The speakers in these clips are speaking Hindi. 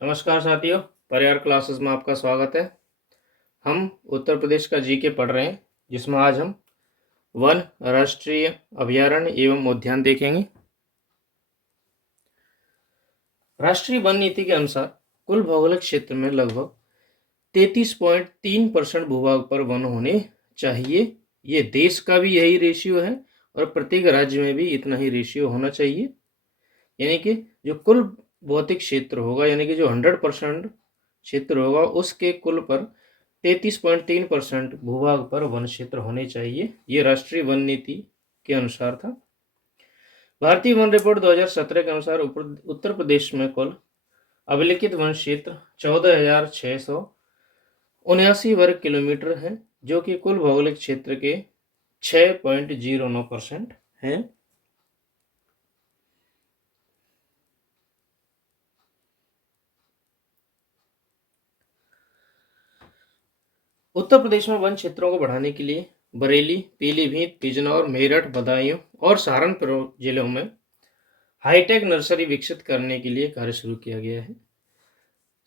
नमस्कार साथियों, परिवार क्लासेस में आपका स्वागत है। हम उत्तर प्रदेश का जीके पढ़ रहे हैं, जिसमें आज हम वन राष्ट्रीय अभयारण्य एवं उद्यान देखेंगे। राष्ट्रीय वन नीति के अनुसार कुल भौगोलिक क्षेत्र में लगभग 33.3% भूभाग पर वन होने चाहिए। ये देश का भी यही रेशियो है और प्रत्येक राज्य में भी इतना ही रेशियो होना चाहिए। यानी कि जो कुल भौतिक क्षेत्र होगा, यानी कि जो 100% क्षेत्र होगा, उसके कुल पर 33.3% भूभाग पर वन क्षेत्र होने चाहिए। ये राष्ट्रीय वन नीति के अनुसार था। भारतीय वन रिपोर्ट 2017 के अनुसार उत्तर प्रदेश में कुल अभिलिखित वन क्षेत्र 14,679 वर्ग किलोमीटर है, जो कि कुल भौगोलिक क्षेत्र के 6.09% है। उत्तर प्रदेश में वन क्षेत्रों को बढ़ाने के लिए बरेली, पीलीभीत, बिजनौर, मेरठ, बदायूं और सहारनपुर जिलों में हाईटेक नर्सरी विकसित करने के लिए कार्य शुरू किया गया है।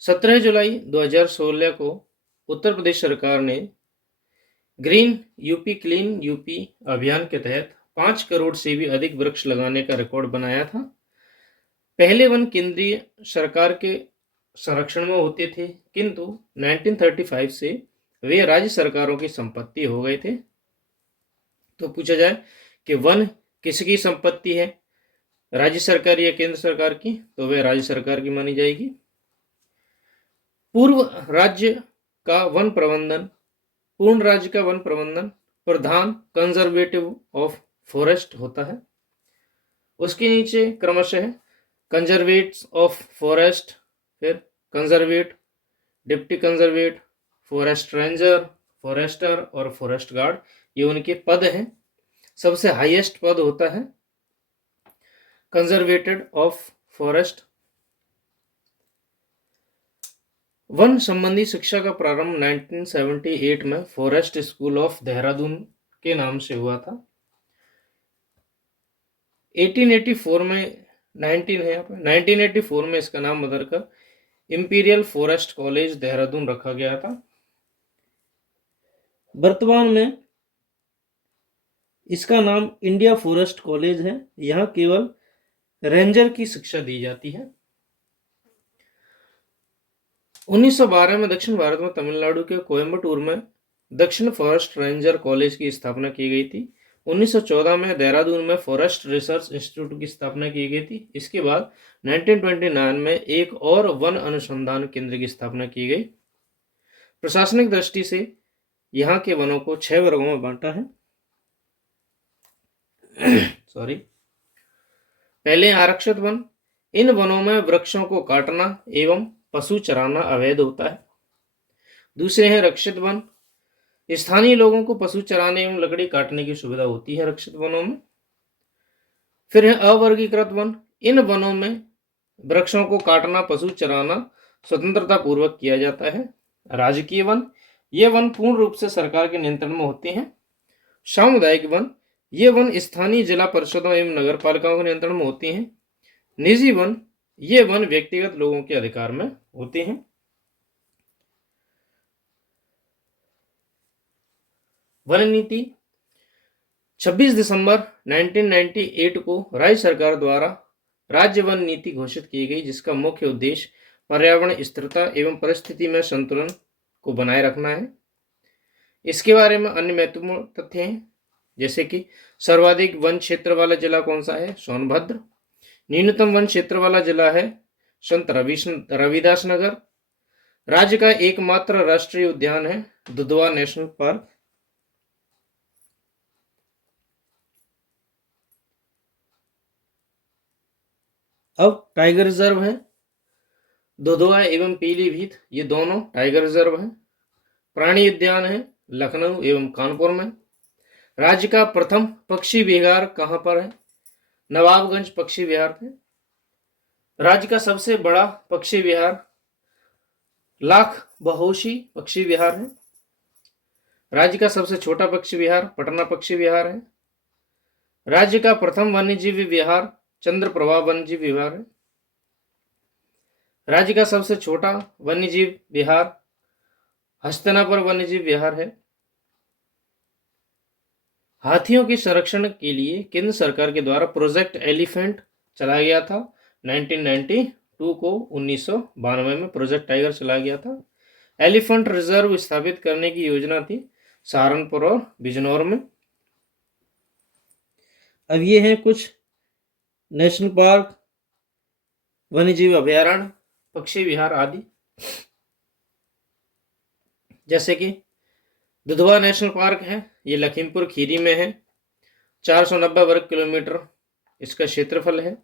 17 जुलाई 2016 को उत्तर प्रदेश सरकार ने ग्रीन यूपी क्लीन यूपी अभियान के तहत 5 करोड़ से भी अधिक वृक्ष लगाने का रिकॉर्ड बनाया था। पहले वन केंद्रीय सरकार के संरक्षण में होते थे, किंतु 1935 से वे राज्य सरकारों की संपत्ति हो गए थे। तो पूछा जाए कि वन किसकी संपत्ति है, राज्य सरकार या केंद्र सरकार की, तो वह राज्य सरकार की मानी जाएगी। पूर्ण राज्य का वन प्रबंधन प्रधान कंजर्वेटिव ऑफ फॉरेस्ट होता है। उसके नीचे क्रमशः कंजर्वेट्स ऑफ फॉरेस्ट, फिर कंजर्वेट, डिप्टी कंजर्वेट, फॉरेस्ट रेंजर, फॉरेस्टर और फॉरेस्ट गार्ड, ये उनके पद हैं। सबसे हाईएस्ट पद होता है कंजर्वेटेड ऑफ फॉरेस्ट। वन संबंधी शिक्षा का प्रारंभ 1978 में फॉरेस्ट स्कूल ऑफ देहरादून के नाम से हुआ था। 1984 में इसका नाम बदलकर इंपीरियल फॉरेस्ट कॉलेज देहरादून रखा गया था। वर्तमान में इसका नाम इंडिया फॉरेस्ट कॉलेज है। यहाँ केवल रेंजर की शिक्षा दी जाती है। 1912 में दक्षिण भारत में तमिलनाडु के कोयम्बटूर में दक्षिण फॉरेस्ट रेंजर कॉलेज की स्थापना की गई थी। 1914 में देहरादून में फॉरेस्ट रिसर्च इंस्टीट्यूट की स्थापना की गई थी। इसके बाद 1929 में एक और वन अनुसंधान केंद्र की स्थापना की गई। प्रशासनिक दृष्टि से यहाँ के वनों को 6 वर्गों में बांटा है। पहले आरक्षित वन। इन वनों में वृक्षों को काटना एवं पशु चराना अवैध होता है। दूसरे हैं रक्षित वन। स्थानीय लोगों को पशु चराने एवं लकड़ी काटने की सुविधा होती है रक्षित वनों में। फिर है अवर्गीकृत वन। इन वनों में वृक्षों को काटना, पशु चराना स्वतंत्रता पूर्वक किया जाता है। राजकीय वन। ये वन पूर्ण रूप से सरकार के नियंत्रण में होते हैं। सामुदायिक वन। ये वन स्थानीय जिला परिषदों एवं नगर पालिकाओं के नियंत्रण में होती हैं। निजी वन। ये वन व्यक्तिगत लोगों के अधिकार में होते हैं। वन नीति 26 दिसंबर 1998 को राज्य सरकार द्वारा राज्य वन नीति घोषित की गई, जिसका मुख्य उद्देश्य पर्यावरण स्थिरता एवं परिस्थिति में संतुलन को बनाए रखना है। इसके बारे में अन्य महत्वपूर्ण तथ्य हैं, जैसे कि सर्वाधिक वन क्षेत्र वाला जिला कौन सा है? सोनभद्र। न्यूनतम वन क्षेत्र वाला जिला है संत रविदास नगर। राज्य का एकमात्र राष्ट्रीय उद्यान है दुधवा नेशनल पार्क। अब टाइगर रिजर्व है दुधवा एवं पीलीभीत, ये दोनों टाइगर रिजर्व हैं। प्राणी उद्यान है लखनऊ एवं कानपुर में। राज्य का प्रथम पक्षी विहार कहाँ पर है? नवाबगंज पक्षी विहार है। राज्य का सबसे बड़ा पक्षी विहार लाख बहोशी पक्षी विहार है। राज्य का सबसे छोटा पक्षी विहार पटना पक्षी विहार है। राज्य का प्रथम वन्यजीव विहार चंद्रप्रभा वन्यजीव विहार है। राज्य का सबसे छोटा वन्यजीव विहार हस्तिनापुर वन्यजीव विहार है। हाथियों के संरक्षण के लिए केंद्र सरकार के द्वारा प्रोजेक्ट एलिफेंट चलाया गया था 1992 को। 1992 में प्रोजेक्ट टाइगर चलाया गया था। एलिफेंट रिजर्व स्थापित करने की योजना थी सहारनपुर और बिजनौर में। अब ये हैं कुछ नेशनल पार्क, वन्यजीव अभयारण्य, पक्षी विहार आदि। जैसे कि दुधवा नेशनल पार्क है, ये लखीमपुर खीरी में है। 490 वर्ग किलोमीटर इसका क्षेत्रफल है।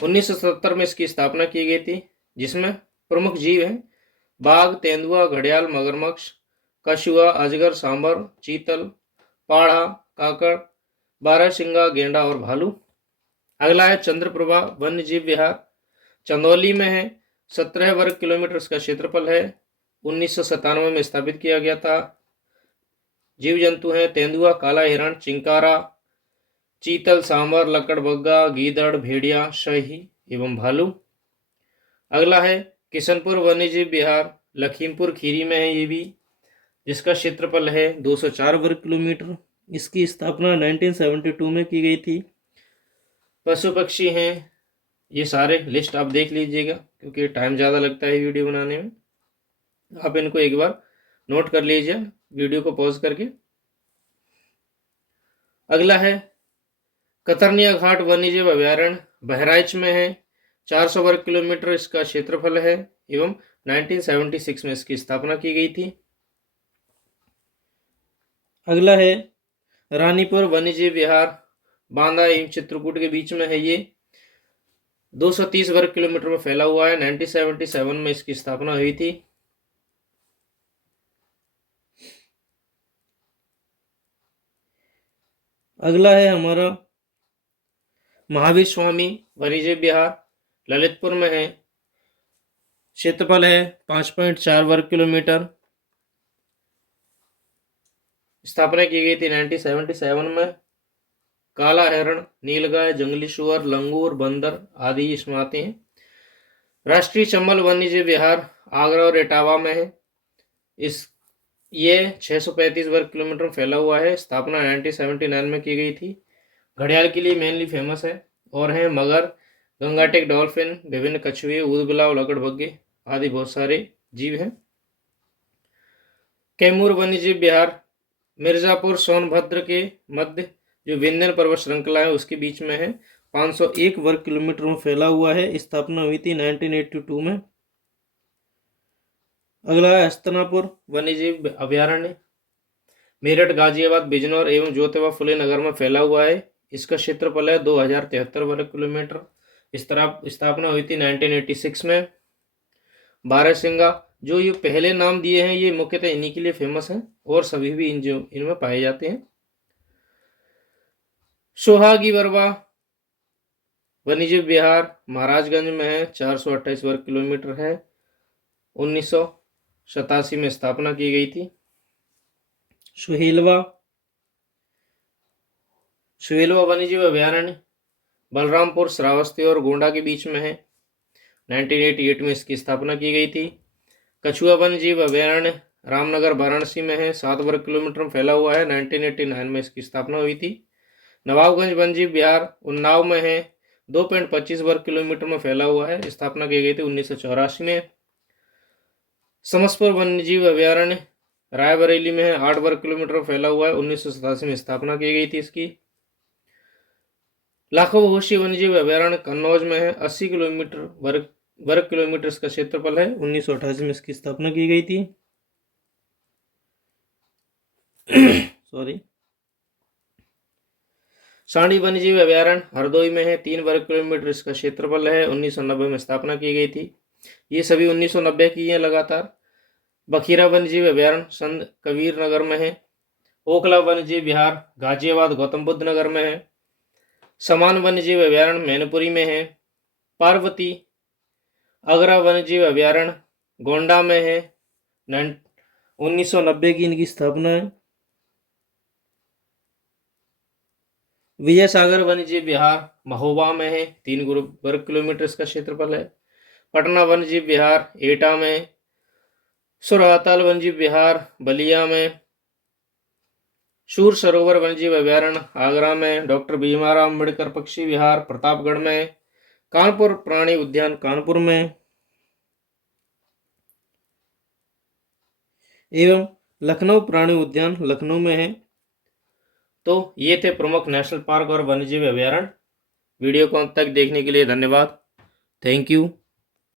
1970 में इसकी स्थापना की गई थी, जिसमें प्रमुख जीव हैं बाघ, तेंदुआ, घड़ियाल, मगरमच्छ, कछुआ, अजगर, सांबर, चीतल, पाढ़ा, काकड़, बारहसिंगा, गेंडा और भालू। अगला है चंद्रप्रभा वन्यजीव विहार, चंदौली में है। 17 वर्ग किलोमीटर इसका क्षेत्रफल है। 1997 में स्थापित किया गया था। जीव जंतु हैं तेंदुआ, काला हिरण, चिंकारा, चीतल, सांबर, लकड़बग्गा, गीदड़, भेड़िया, शाही एवं भालू। अगला है किशनपुर वन्यजीव विहार, लखीमपुर खीरी में है ये भी, जिसका क्षेत्रफल है 204 वर्ग किलोमीटर। इसकी स्थापना 1972 में की गई थी। पशु पक्षी हैं ये सारे, लिस्ट आप देख लीजिएगा क्योंकि टाइम ज़्यादा लगता है वीडियो बनाने में। आप इनको एक बार नोट कर लीजिए वीडियो को पॉज करके। अगला है कतरनिया घाट वन्यजीव अभयारण्य, बहराइच में है। 400 वर्ग किलोमीटर इसका क्षेत्रफल है एवं 1976 में इसकी स्थापना की गई थी। अगला है रानीपुर वन्यजीव विहार, बांदा एवं चित्रकूट के बीच में है ये। 230 वर्ग किलोमीटर में फैला हुआ है। 1977 में इसकी स्थापना हुई थी। अगला है हमारा महावीर स्वामी वन्यजीव विहार, ललितपुर में है। क्षेत्रफल है 5.4 वर्ग किलोमीटर। स्थापना की गई थी 1977 में। काला हिरण, नीलगाय, जंगली सुअर, लंगूर, बंदर आदि इसमें आते हैं। राष्ट्रीय चंबल वन्यजीव विहार आगरा और इटावा में है। ये 635 वर्ग किलोमीटर में फैला हुआ है। स्थापना 1979 में की गई थी। घड़ियाल के लिए मेनली फेमस है और हैं मगर, गंगाटेक डॉल्फिन, विभिन्न कछुए, ऊदबिलाव, लकड़बग्गे आदि बहुत सारे जीव हैं। कैमूर वन्यजीव विहार मिर्जापुर सोनभद्र के मध्य जो विंध्य पर्वत श्रृंखला है उसके बीच में है। 501 वर्ग किलोमीटर में फैला हुआ है। स्थापना हुई थी 1982 में। अगला है हस्तिनापुर वन्यजीव अभयारण्य, मेरठ, गाजियाबाद, बिजनौर एवं ज्योतिबा फुले नगर में फैला हुआ है। इसका क्षेत्रफल है 2073 वर्ग किलोमीटर। इस तरह स्थापना हुई थी 1986 में। बारहसिंगा जो ये पहले नाम दिए हैं ये मुख्यतः इन्हीं के लिए फेमस हैं और सभी भी इनमें पाए जाते हैं। सोहागी बरवा वन्यजीव विहार महाराजगंज में है। 428 वर्ग किलोमीटर है। 1987 में स्थापना की गई थी। सुहेलवा वन्यजीव अभयारण्य बलरामपुर, श्रावस्ती और गोंडा के बीच में है। 1988 में इसकी स्थापना की गई थी। कछुआ वन्यजीव अभयारण्य रामनगर वाराणसी में है। 7 वर्ग किलोमीटर में फैला हुआ है। 1989 में इसकी स्थापना हुई थी। नवाबगंज वन्यजीव विहार उन्नाव में है। 2.25 वर्ग किलोमीटर में फैला हुआ है। स्थापना की गई थी 1984 में। समसपुर वन्यजीव अभयारण्य रायबरेली में है। 8 वर्ग किलोमीटर में फैला हुआ है। 1987 में स्थापना की गई थी इसकी। लाखों होशी वन्यजीव अभयारण्य कन्नौज में है। 80 वर्ग किलोमीटर इसका क्षेत्रफल है। 1988 में इसकी स्थापना की गई थी। सॉरी। सांडी वन्यजीव अभयारण्य हरदोई में है। 3 वर्ग किलोमीटर इसका क्षेत्रफल है। 1990 में स्थापना की गई थी। ये सभी 1990 की हैं लगातार। बखीरा वन्यजीव अभयारण्य संत कबीर नगर में है। ओखला वन्यजीव विहार गाजियाबाद गौतम बुद्ध नगर में है। समान वन्यजीव अभयारण्य मैनपुरी में है। पार्वती अगरा वन्यजीव अभयारण्य गोंडा में है। 1990 की इनकी स्थापना है। विजय सागर वन्यजीव विहार महोबा में है। 3 वर्ग किलोमीटर इसका क्षेत्रफल है। पटना वन्यजीव विहार एटा में, सुरहाताल वन्यजीव विहार बलिया में, शूर सरोवर वन्यजीव अभ्यारण्य आगरा में, डॉक्टर भीमराव अम्बेडकर पक्षी विहार प्रतापगढ़ में, कानपुर प्राणी उद्यान कानपुर में एवं लखनऊ प्राणी उद्यान लखनऊ में है। तो ये थे प्रमुख नेशनल पार्क और वन्यजीव अभ्यारण्य। वीडियो को अंत तक देखने के लिए धन्यवाद। Thank you.